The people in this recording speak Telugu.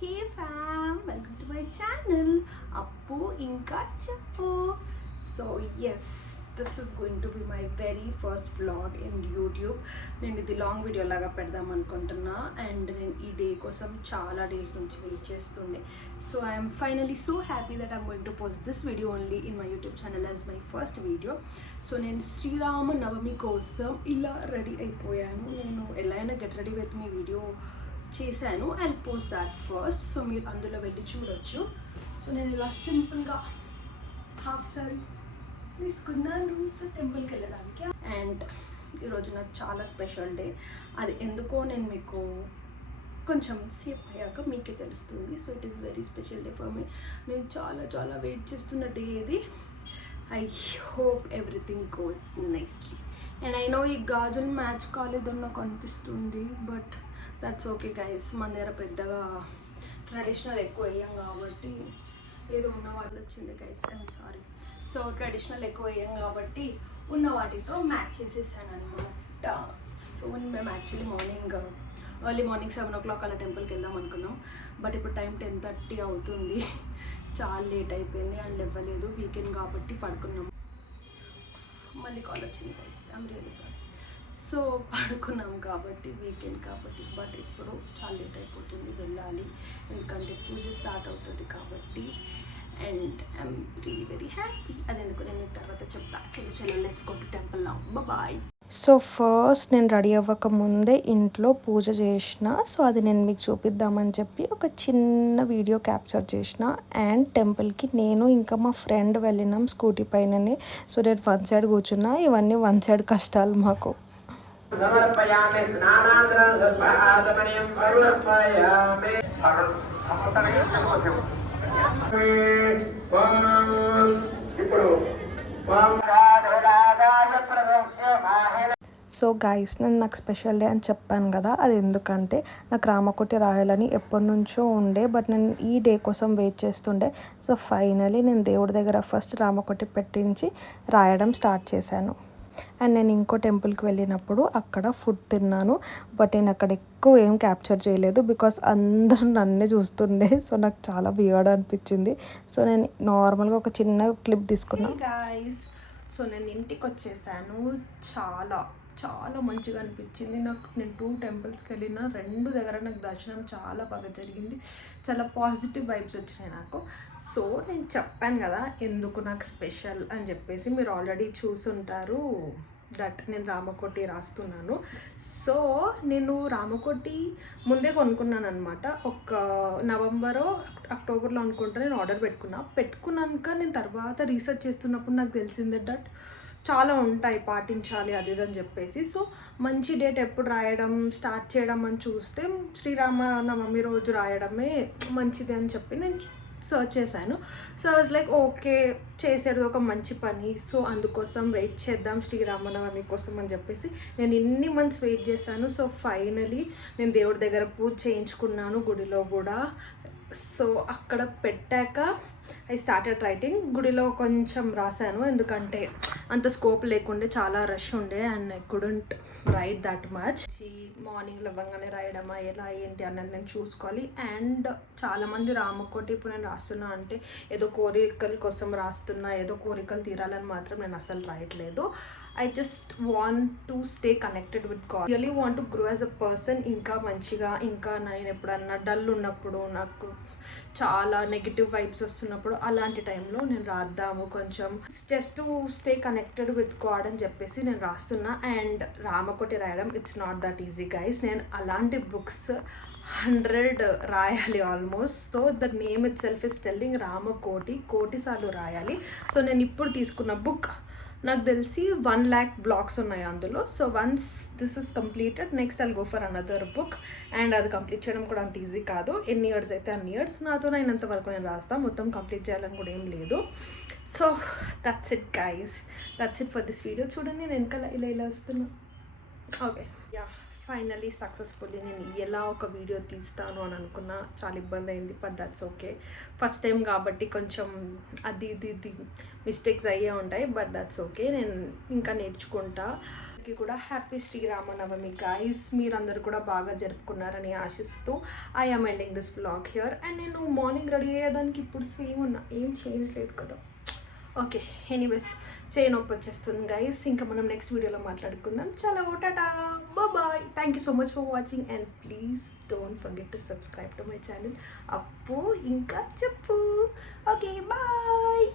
Hey fam, welcome to my channel Appu Inka Chappu. So yes, this is going to be my very first vlog in YouTube. నేను ఇది లాంగ్ వీడియో లాగా పెడదాం అనుకుంటున్నా అండ్ నేను ఈ డే కోసం చాలా డేస్ నుంచి వెయిట్ చేస్తుండే. So I'm finally so happy that I'm going to post this video only in my YouTube channel as my first video. So నేను శ్రీరామ నవమి కోసం ఇలా రెడీ అయిపోయాను. నేను ఎలా అయినా get ready with me video చేశాను. I post that first, so మీరు అందులో వెళ్ళి చూడొచ్చు. సో నేను ఇలా సింపుల్గా హాఫ్ సారీ తీసుకున్నాను సో టెంపుల్కి వెళ్ళడానికి. అండ్ ఈరోజు నాకు చాలా స్పెషల్ డే. అది ఎందుకో నేను మీకు కొంచెం సేపు అయ్యాక మీకే తెలుస్తుంది. So it is very special day for me. నేను చాలా చాలా వెయిట్ చేస్తున్న డే ఇది. I hope everything goes nicely. And I know ఈ గాజులు మ్యాచ్ కాలేదని నాకు అనిపిస్తుంది, బట్ దట్స్ ఓకే గైస్. మన దగ్గర పెద్దగా ట్రెడిషనల్ ఎక్కువ వేయం కాబట్టి ఏదో ఉన్న వాటిలో వచ్చింది guys, I'm sorry. So traditional ఎక్కువ వేయం కాబట్టి ఉన్న వాటితో మ్యాచ్ చేసేసాను అనమాట. సో మేము యాక్చువల్లీ ఎర్లీ మార్నింగ్ 7 o'clock అలా టెంపుల్కి వెళ్దాం అనుకున్నాం, బట్ ఇప్పుడు టైం 10:30 అవుతుంది. చాలా లేట్ అయిపోయింది అండ్ ఇవ్వలేదు. వీకెండ్ కాబట్టి పడుకున్నాం. మళ్ళీ కాల్ వచ్చింది guys, I'm really sorry. So పడుకున్నాం కాబట్టి వీకెండ్ కాబట్టి, బట్ ఇప్పుడు చాలా లేట్ అయిపోతుంది, వెళ్ళాలి ఎందుకంటే పూజ స్టార్ట్ అవుతుంది కాబట్టి. And I'm really very happy. అది ఎందుకు నేను మీకు తర్వాత చెప్తా. చలో let's go to temple now. Bye. So first నేను రెడీ అవ్వక ముందే ఇంట్లో పూజ చేసిన. సో అది నేను మీకు చూపిద్దామని చెప్పి ఒక చిన్న వీడియో క్యాప్చర్ చేసిన. అండ్ టెంపుల్కి నేను ఇంకా మా ఫ్రెండ్ వెళ్ళినాం స్కూటీ పైననే. సో నేను వన్ సైడ్ కూర్చున్నా. ఇవన్నీ వన్ సైడ్ కష్టాలు మాకు. సో గైస్, నేను నాకు స్పెషల్ డే అని చెప్పాను కదా, అది ఎందుకంటే నాకు రామకోటి రాయాలని ఎప్పటి నుంచో ఉండే, బట్ నేను ఈ డే కోసం వెయిట్ చేస్తుండే. సో ఫైనలీ నేను దేవుడి దగ్గర ఫస్ట్ రామకోటి పెట్టించి రాయడం స్టార్ట్ చేశాను. అండ్ నేను ఇంకో టెంపుల్కి వెళ్ళినప్పుడు అక్కడ ఫుడ్ తిన్నాను, బట్ నేను అక్కడ ఎక్కువ ఏం క్యాప్చర్ చేయలేదు బికాస్ అందరూ నన్నే చూస్తుండే. సో నాకు చాలా వియర్డ్ అనిపించింది. సో నేను నార్మల్గా ఒక చిన్న క్లిప్ తీసుకున్నాను గైస్. సో నేను ఇంటికి వచ్చేసాను. చాలా చాలా మంచిగా అనిపించింది నాకు. నేను 2 temples వెళ్ళిన, 2 దగ్గర నాకు దర్శనం చాలా బాగా జరిగింది. చాలా పాజిటివ్ వైబ్స్ వచ్చినాయి నాకు. సో నేను చెప్పాను కదా ఎందుకు నాకు స్పెషల్ అని చెప్పేసి, మీరు ఆల్రెడీ చూసుంటారు దట్ నేను రామకోటి రాస్తున్నాను. సో నేను రామకోటి ముందే కొనుక్కున్నాను అనమాట. ఒక నవంబరో అక్టోబర్లో అనుకుంటా నేను ఆర్డర్ పెట్టుకున్నాక నేను తర్వాత రీసెర్చ్ చేస్తున్నప్పుడు నాకు తెలిసింది దట్ చాలా ఉంటాయి పాటించాలి అది ఇది అని చెప్పేసి. సో మంచి డేట్ ఎప్పుడు రాయడం స్టార్ట్ చేయడం అని చూస్తే శ్రీరామ నవమి రోజు రాయడమే మంచిది అని చెప్పి నేను సర్చ్ చేశాను. So I was like okay, చేసేది ఒక మంచి పని, సో అందుకోసం వెయిట్ చేద్దాం శ్రీరామనవమి కోసం అని చెప్పేసి నేను ఇన్ని మంత్స్ వెయిట్ చేశాను. సో ఫైనలీ నేను దేవుడి దగ్గర పూజ చేయించుకున్నాను, గుడిలో కూడా. సో అక్కడ పెట్టాక ఐ స్టార్టెడ్ రైటింగ్. గుడిలో కొంచెం రాశాను ఎందుకంటే అంత స్కోప్ లేకుండే, చాలా రష్ ఉండే and I couldn't right that much. Morning లేవగానే రాయడమా ఎలా ఏంటి అన్నది నేను చూసుకోవాలి. అండ్ చాలామంది రామకోటి ఇప్పుడు నేను రాస్తున్నా అంటే ఏదో కోరికల కోసం రాస్తున్నా, ఏదో కోరికలు తీరాలని మాత్రం నేను అసలు రాయట్లేదు. I just want to stay connected with God, really want to grow as a person. ఇంకా మంచిగా, ఇంకా నేను ఎప్పుడన్నా డల్ ఉన్నప్పుడు, నాకు చాలా నెగిటివ్ వైబ్స్ వస్తున్నప్పుడు, అలాంటి టైంలో నేను రాద్దాము కొంచెం just to stay connected with God అని చెప్పేసి నేను రాస్తున్నా. అండ్ రామకోటి రాయడం it's not that easy guys. నేను అలాంటి బుక్స్ 100 రాయాలి almost. So the name it self is telling Ramakoti, కోటి సార్లు రాయాలి. సో నేను ఇప్పుడు తీసుకున్న బుక్ నాకు తెలిసి 1 lakh blocks ఉన్నాయి అందులో. So once this is completed next I'll go for another book. And అది కంప్లీట్ చేయడం కూడా అంత ఈజీ కాదు. ఎన్ని ఇయర్స్ అయితే అన్ని ఇయర్స్, నాతో అయినంత వరకు నేను రాస్తాను, మొత్తం కంప్లీట్ చేయాలని కూడా ఏం లేదు. So that's it guys, that's it for this video. చూడండి నేను వెనకాల ఇలా వస్తున్నా. ఓకే యా, ఫైనలీ సక్సెస్ఫుల్లీ నేను ఎలా ఒక వీడియో తీస్తాను అని అనుకున్నా. చాలా ఇబ్బంది అయింది, but that's okay. First time కాబట్టి కొంచెం అది ఇది మిస్టేక్స్ అయ్యే ఉంటాయి, బట్ దట్స్ ఓకే. నేను ఇంకా నేర్చుకుంటా. కూడా హ్యాపీ శ్రీరామనవమి గైస్. మీరందరూ కూడా బాగా జరుపుకున్నారని ఆశిస్తూ I am ending this vlog here. And నేను మార్నింగ్ రెడీ అయ్యేదానికి ఇప్పుడు సేమ్ ఉన్నా, ఏం చేంజ్ లేదు కదా. ఓకే, ఎనీవేస్ చేయి నొప్పి వచ్చేస్తుంది గైస్. ఇంకా మనం నెక్స్ట్ వీడియోలో మాట్లాడుకుందాం. చాలా టాటా, bye. Thank you so much for watching and please don't forget to subscribe to my channel. అప్పు ఇంకా చెప్పు. Okay, bye.